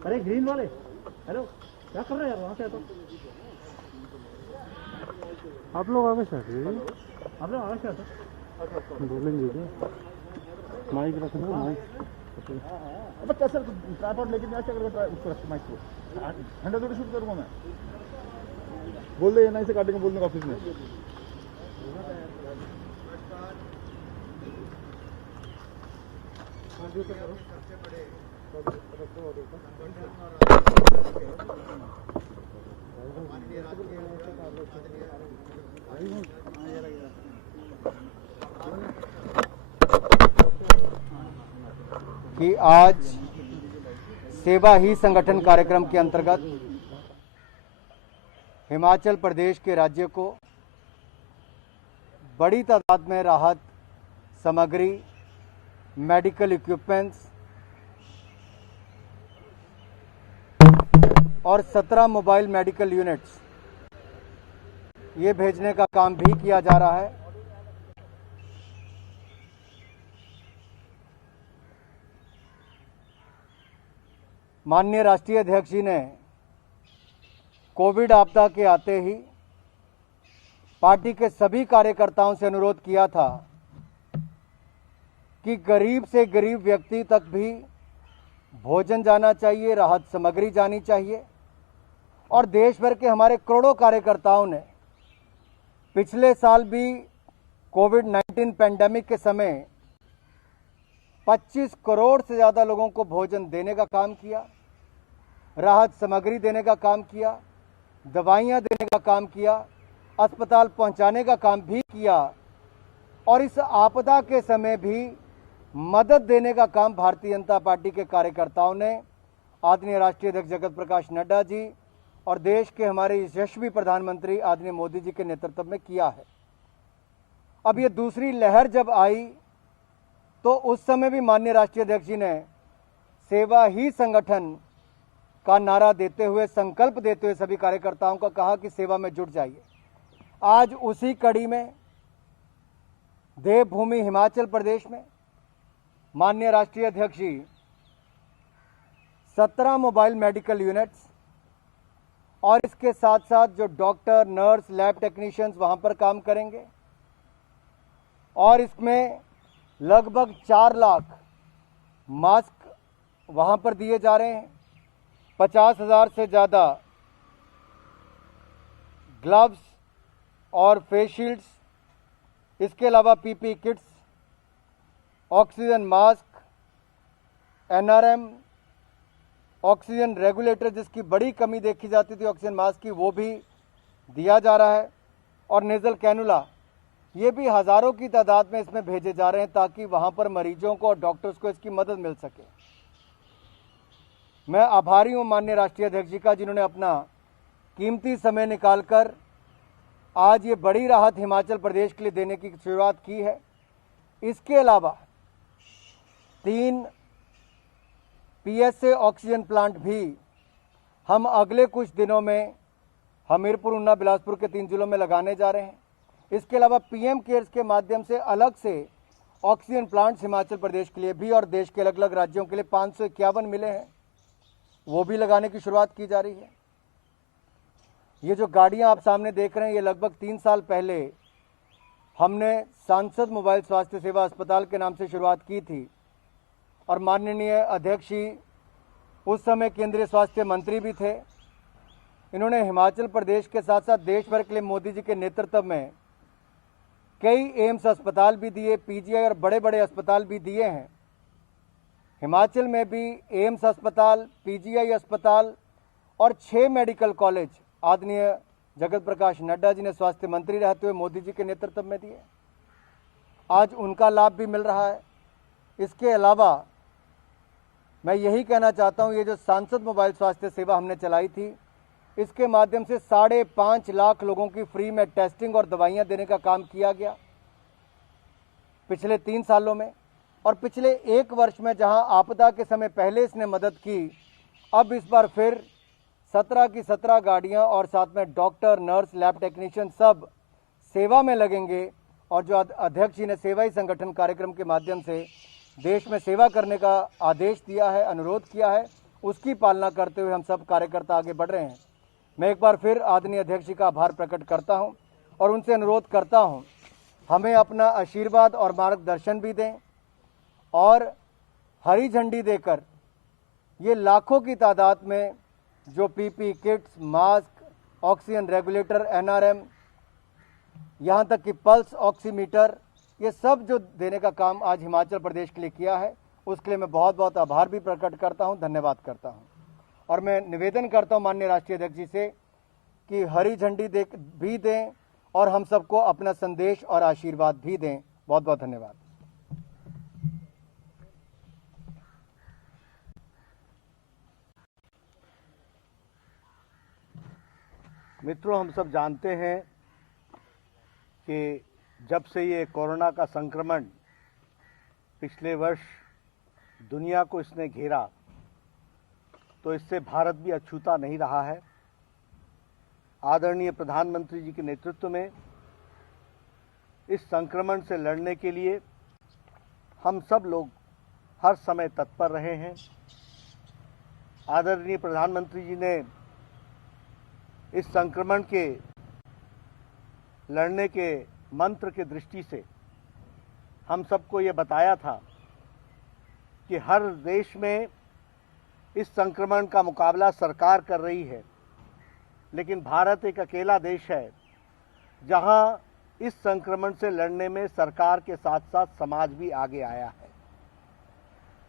अरे ग्रीन वाले, हेलो क्या कर रहे हैं यार? वहाँ से तो आप लोग आगे से आप लोग आगे से बोलेंगे क्या? माइक रख दो, माइक। अब कैसे ट्राइपॉड लेके नहीं आके उसको रख माइक को 100 शूट करूँगा मैं। बोल दे नहीं से काटेंगे, बोल देंगे ऑफिस में। कि आज सेवा ही संगठन कार्यक्रम के अंतर्गत हिमाचल प्रदेश के राज्य को बड़ी तादाद में राहत सामग्री, मेडिकल इक्विपमेंट्स और 17 मोबाइल मेडिकल यूनिट्स ये भेजने का काम भी किया जा रहा है। माननीय राष्ट्रीय अध्यक्ष जी ने कोविड आपदा के आते ही पार्टी के सभी कार्यकर्ताओं से अनुरोध किया था कि गरीब से गरीब व्यक्ति तक भी भोजन जाना चाहिए, राहत सामग्री जानी चाहिए। और देश भर के हमारे करोड़ों कार्यकर्ताओं ने पिछले साल भी कोविड-19 पैंडेमिक के समय 25 करोड़ से ज़्यादा लोगों को भोजन देने का काम किया, राहत सामग्री देने का काम किया, दवाइयाँ देने का काम किया, अस्पताल पहुँचाने का काम भी किया और इस आपदा के समय भी मदद देने का काम भारतीय जनता पार्टी के कार्यकर्ताओं ने आदरणीय राष्ट्रीय अध्यक्ष जगत प्रकाश नड्डा जी और देश के हमारे यशस्वी प्रधानमंत्री आदरणीय मोदी जी के नेतृत्व में किया है। अब ये दूसरी लहर जब आई तो उस समय भी माननीय राष्ट्रीय अध्यक्ष जी ने सेवा ही संगठन का नारा देते हुए, संकल्प देते हुए सभी कार्यकर्ताओं को कहा कि सेवा में जुट जाइए। आज उसी कड़ी में देवभूमि हिमाचल प्रदेश में माननीय राष्ट्रीय अध्यक्ष जी 17 मोबाइल मेडिकल यूनिट्स और इसके साथ साथ जो डॉक्टर, नर्स, लैब टेक्नीशियंस वहां पर काम करेंगे और इसमें लगभग 4 लाख मास्क वहां पर दिए जा रहे हैं, 50,000 से ज़्यादा ग्लव्स और फेस शील्ड्स, इसके अलावा PP kits, oxygen mask, NRM, oxygen regulator जिसकी बड़ी कमी देखी जाती थी ऑक्सीजन मास्क की, वो भी दिया जा रहा है और नेजल कैनुला ये भी हज़ारों की तादाद में इसमें भेजे जा रहे हैं ताकि वहाँ पर मरीजों को और डॉक्टर्स को इसकी मदद मिल सके। मैं आभारी हूँ माननीय राष्ट्रीय अध्यक्ष जी का जिन्होंने अपना कीमती समय निकालकर आज ये बड़ी राहत हिमाचल प्रदेश के लिए देने की शुरुआत की है। इसके अलावा 3 पीएसए ऑक्सीजन प्लांट भी हम अगले कुछ दिनों में हमीरपुर, ऊना, बिलासपुर के 3 जिलों में लगाने जा रहे हैं। इसके अलावा पीएम केयर्स के माध्यम से अलग से ऑक्सीजन प्लांट्स हिमाचल प्रदेश के लिए भी और देश के अलग अलग राज्यों के लिए 551 मिले हैं, वो भी लगाने की शुरुआत की जा रही है। ये जो गाड़ियां आप सामने देख रहे हैं, ये लगभग 3 साल पहले हमने सांसद मोबाइल स्वास्थ्य सेवा अस्पताल के नाम से शुरुआत की थी और माननीय अध्यक्ष जी उस समय केंद्रीय स्वास्थ्य मंत्री भी थे। इन्होंने हिमाचल प्रदेश के साथ साथ देश भर के लिए मोदी जी के नेतृत्व में कई एम्स अस्पताल भी दिए, पीजीआई और बड़े बड़े अस्पताल भी दिए हैं। हिमाचल में भी एम्स अस्पताल, पीजीआई अस्पताल और 6 मेडिकल कॉलेज आदरणीय जगत प्रकाश नड्डा जी ने स्वास्थ्य मंत्री रहते हुए मोदी जी के नेतृत्व में दिए। आज उनका लाभ भी मिल रहा है। इसके अलावा मैं यही कहना चाहता हूँ, ये जो सांसद मोबाइल स्वास्थ्य सेवा हमने चलाई थी, इसके माध्यम से 5.5 लाख लोगों की फ्री में टेस्टिंग और दवाइयाँ देने का काम किया गया पिछले 3 सालों में। और पिछले 1 वर्ष में जहां आपदा के समय पहले इसने मदद की, अब इस बार फिर 17 की 17 गाड़ियां और साथ में डॉक्टर, नर्स, लैब टेक्नीशियन सब सेवा में लगेंगे और जो अध्यक्ष जी ने सेवा ही संगठन कार्यक्रम के माध्यम से देश में सेवा करने का आदेश दिया है, अनुरोध किया है, उसकी पालना करते हुए हम सब कार्यकर्ता आगे बढ़ रहे हैं। मैं एक बार फिर आदरणीय अध्यक्ष जी का आभार प्रकट करता हूं और उनसे अनुरोध करता हूं, हमें अपना आशीर्वाद और मार्गदर्शन भी दें और हरी झंडी देकर ये लाखों की तादाद में जो PP kits, mask, oxygen regulator, NRM, यहाँ तक कि पल्स ऑक्सीमीटर, ये सब जो देने का काम आज हिमाचल प्रदेश के लिए किया है, उसके लिए मैं बहुत बहुत आभार भी प्रकट करता हूँ, धन्यवाद करता हूँ। और मैं निवेदन करता हूँ माननीय राष्ट्रीय अध्यक्ष जी से कि हरी झंडी भी दें और हम सबको अपना संदेश और आशीर्वाद भी दें। बहुत बहुत धन्यवाद। मित्रों, हम सब जानते हैं कि जब से ये कोरोना का संक्रमण पिछले वर्ष दुनिया को इसने घेरा, तो इससे भारत भी अछूता नहीं रहा है। आदरणीय प्रधानमंत्री जी के नेतृत्व में इस संक्रमण से लड़ने के लिए हम सब लोग हर समय तत्पर रहे हैं। आदरणीय प्रधानमंत्री जी ने इस संक्रमण के लड़ने के मंत्र के दृष्टि से हम सबको ये बताया था कि हर देश में इस संक्रमण का मुकाबला सरकार कर रही है, लेकिन भारत एक अकेला देश है जहां इस संक्रमण से लड़ने में सरकार के साथ साथ समाज भी आगे आया है।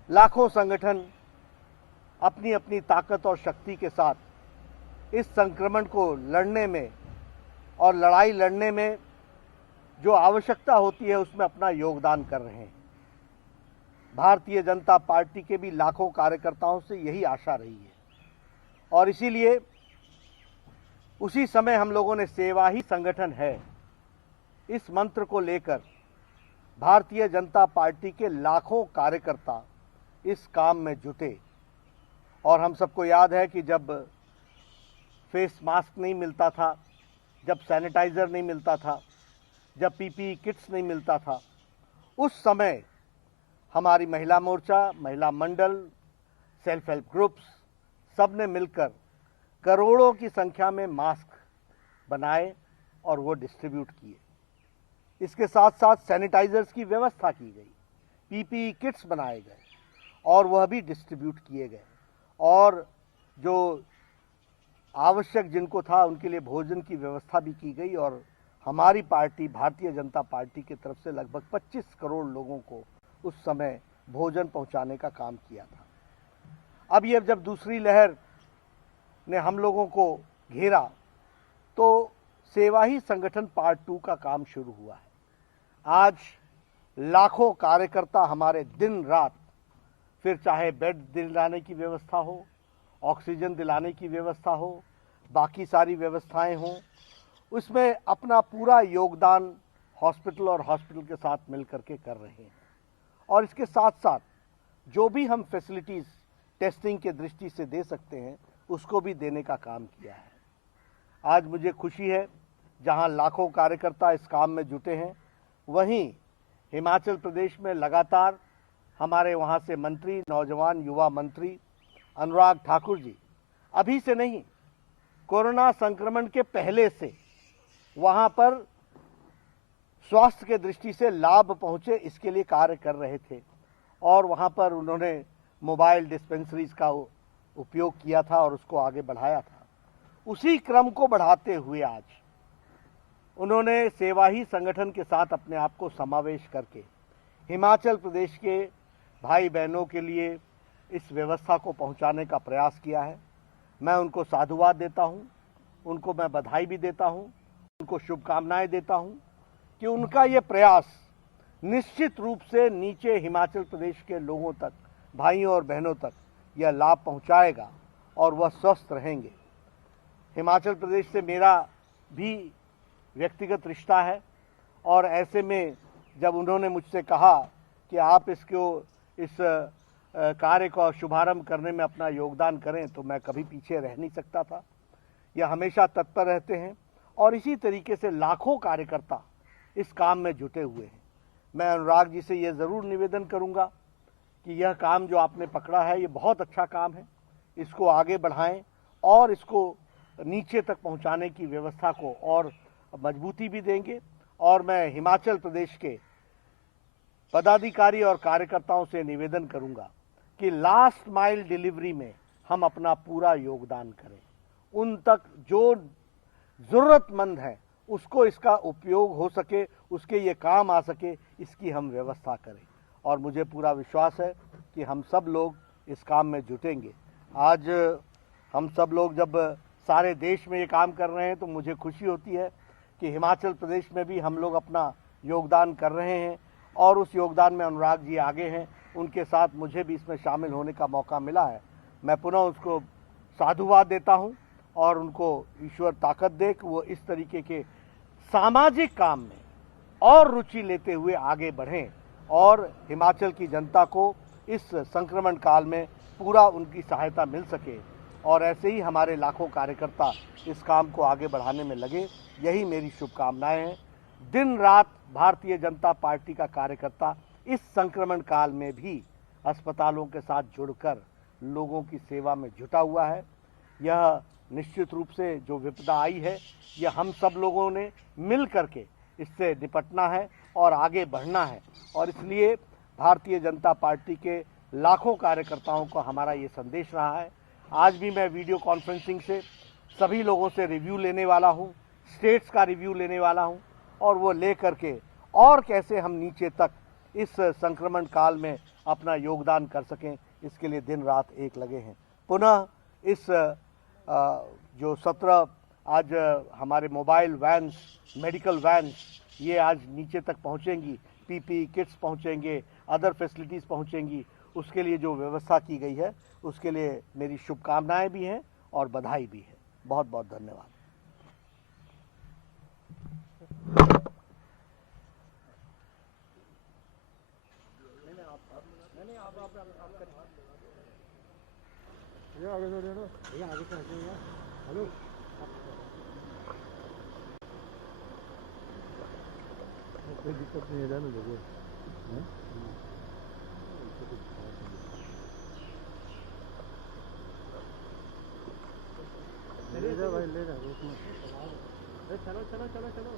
लाखों संगठन अपनी अपनी ताकत और शक्ति के साथ इस संक्रमण को लड़ने में और लड़ाई लड़ने में जो आवश्यकता होती है उसमें अपना योगदान कर रहे हैं। भारतीय जनता पार्टी के भी लाखों कार्यकर्ताओं से यही आशा रही है और इसीलिए उसी समय हम लोगों ने सेवा ही संगठन है इस मंत्र को लेकर भारतीय जनता पार्टी के लाखों कार्यकर्ता इस काम में जुटे। और हम सबको याद है कि जब फेस मास्क नहीं मिलता था, जब सैनिटाइज़र नहीं मिलता था, जब पीपीई किट्स नहीं मिलता था, उस समय हमारी महिला मोर्चा, महिला मंडल, सेल्फ हेल्प ग्रुप्स सब ने मिलकर करोड़ों की संख्या में मास्क बनाए और वो डिस्ट्रीब्यूट किए। इसके साथ साथ सैनिटाइजर्स की व्यवस्था की गई, पीपीई किट्स बनाए गए और वह भी डिस्ट्रीब्यूट किए गए और जो आवश्यक जिनको था उनके लिए भोजन की व्यवस्था भी की गई और हमारी पार्टी भारतीय जनता पार्टी की तरफ से लगभग 25 करोड़ लोगों को उस समय भोजन पहुंचाने का काम किया था। अब ये जब दूसरी लहर ने हम लोगों को घेरा तो सेवा ही संगठन पार्ट 2 का काम शुरू हुआ है। आज लाखों कार्यकर्ता हमारे दिन रात, फिर चाहे बेड दिलाने की व्यवस्था हो, ऑक्सीजन दिलाने की व्यवस्था हो, बाकी सारी व्यवस्थाएं हों, उसमें अपना पूरा योगदान हॉस्पिटल और हॉस्पिटल के साथ मिलकर के कर रहे हैं। और इसके साथ साथ जो भी हम फैसिलिटीज़ टेस्टिंग के दृष्टि से दे सकते हैं उसको भी देने का काम किया है। आज मुझे खुशी है जहां लाखों कार्यकर्ता इस काम में जुटे हैं, वहीं हिमाचल प्रदेश में लगातार हमारे वहां से मंत्री, नौजवान युवा मंत्री अनुराग ठाकुर जी अभी से नहीं, कोरोना संक्रमण के पहले से वहां पर स्वास्थ्य के दृष्टि से लाभ पहुंचे इसके लिए कार्य कर रहे थे और वहां पर उन्होंने मोबाइल डिस्पेंसरीज का उपयोग किया था और उसको आगे बढ़ाया था। उसी क्रम को बढ़ाते हुए आज उन्होंने सेवा ही संगठन के साथ अपने आप को समावेश करके हिमाचल प्रदेश के भाई बहनों के लिए इस व्यवस्था को पहुंचाने का प्रयास किया है। मैं उनको साधुवाद देता हूं, उनको मैं बधाई भी देता हूं, उनको शुभकामनाएं देता हूं कि उनका ये प्रयास निश्चित रूप से नीचे हिमाचल प्रदेश के लोगों तक, भाइयों और बहनों तक यह लाभ पहुंचाएगा और वह स्वस्थ रहेंगे। हिमाचल प्रदेश से मेरा भी व्यक्तिगत रिश्ता है और ऐसे में जब उन्होंने मुझसे कहा कि आप इस कार्य का शुभारंभ करने में अपना योगदान करें तो मैं कभी पीछे रह नहीं सकता था। यह हमेशा तत्पर रहते हैं और इसी तरीके से लाखों कार्यकर्ता इस काम में जुटे हुए हैं। मैं अनुराग जी से ये ज़रूर निवेदन करूंगा कि यह काम जो आपने पकड़ा है ये बहुत अच्छा काम है, इसको आगे बढ़ाएं और इसको नीचे तक पहुंचाने की व्यवस्था को और मजबूती भी देंगे। और मैं हिमाचल प्रदेश के पदाधिकारी और कार्यकर्ताओं से निवेदन करूंगा कि लास्ट माइल डिलीवरी में हम अपना पूरा योगदान करें, उन तक जो ज़रूरतमंद है उसको इसका उपयोग हो सके, उसके ये काम आ सके, इसकी हम व्यवस्था करें। और मुझे पूरा विश्वास है कि हम सब लोग इस काम में जुटेंगे। आज हम सब लोग जब सारे देश में ये काम कर रहे हैं तो मुझे खुशी होती है कि हिमाचल प्रदेश में भी हम लोग अपना योगदान कर रहे हैं और उस योगदान में अनुराग जी आगे हैं, उनके साथ मुझे भी इसमें शामिल होने का मौका मिला है। मैं पुनः उसको साधुवाद देता हूं और उनको ईश्वर ताकत दे कि वो इस तरीके के सामाजिक काम में और रुचि लेते हुए आगे बढ़ें और हिमाचल की जनता को इस संक्रमण काल में पूरा उनकी सहायता मिल सके। और ऐसे ही हमारे लाखों कार्यकर्ता इस काम को आगे बढ़ाने में लगे, यही मेरी शुभकामनाएं हैं। दिन रात भारतीय जनता पार्टी का कार्यकर्ता इस संक्रमण काल में भी अस्पतालों के साथ जुड़कर लोगों की सेवा में जुटा हुआ है। यह निश्चित रूप से जो विपदा आई है, यह हम सब लोगों ने मिल करके इससे निपटना है और आगे बढ़ना है। और इसलिए भारतीय जनता पार्टी के लाखों कार्यकर्ताओं को हमारा ये संदेश रहा है। आज भी मैं वीडियो कॉन्फ्रेंसिंग से सभी लोगों से रिव्यू लेने वाला हूँ, स्टेट्स का रिव्यू लेने वाला हूँ और वो ले करके और कैसे हम नीचे तक इस संक्रमण काल में अपना योगदान कर सकें, इसके लिए दिन रात एक लगे हैं। पुनः इस जो 17 आज हमारे मोबाइल वैन्स, मेडिकल वैन्स, ये आज नीचे तक पहुंचेंगी, पीपी किट्स पहुंचेंगे, अदर फैसिलिटीज़ पहुंचेंगी, उसके लिए जो व्यवस्था की गई है उसके लिए मेरी शुभकामनाएं भी हैं और बधाई भी है। बहुत बहुत धन्यवाद। ये आगे से ले लो, ये आगे से हटो यार। हेलो, कोई दिक्कत नहीं है ना लोगों हैं। ले जा भाई, ले जा, रोक मत। चलो चलो चलो चलो।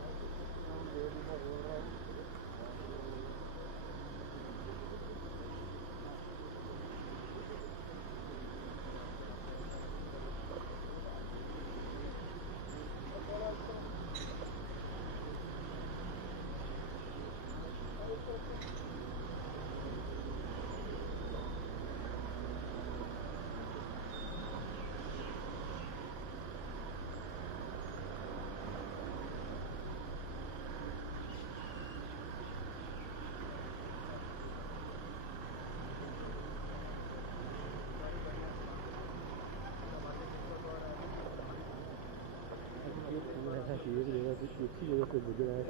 ऐसा चाहिए कि जगह से अच्छी जगह से गुजरा है।